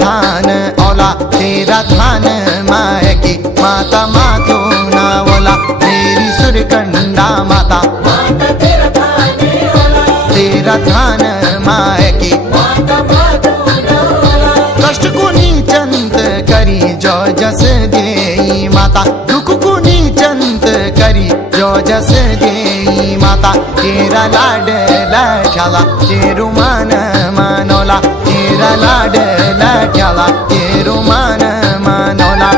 than OLA तेरा than माय की माता मातो नावला मेरी सुरकंडा माता तेरा थान माय की कष्ट कुनी चंत करी जो जस देई माता दुख कुनी चंत करी जो जस देई माता तेरा लाड लाठाला तेरू मान मानवला तेरा लाड लाठाला तेरू मान मानवला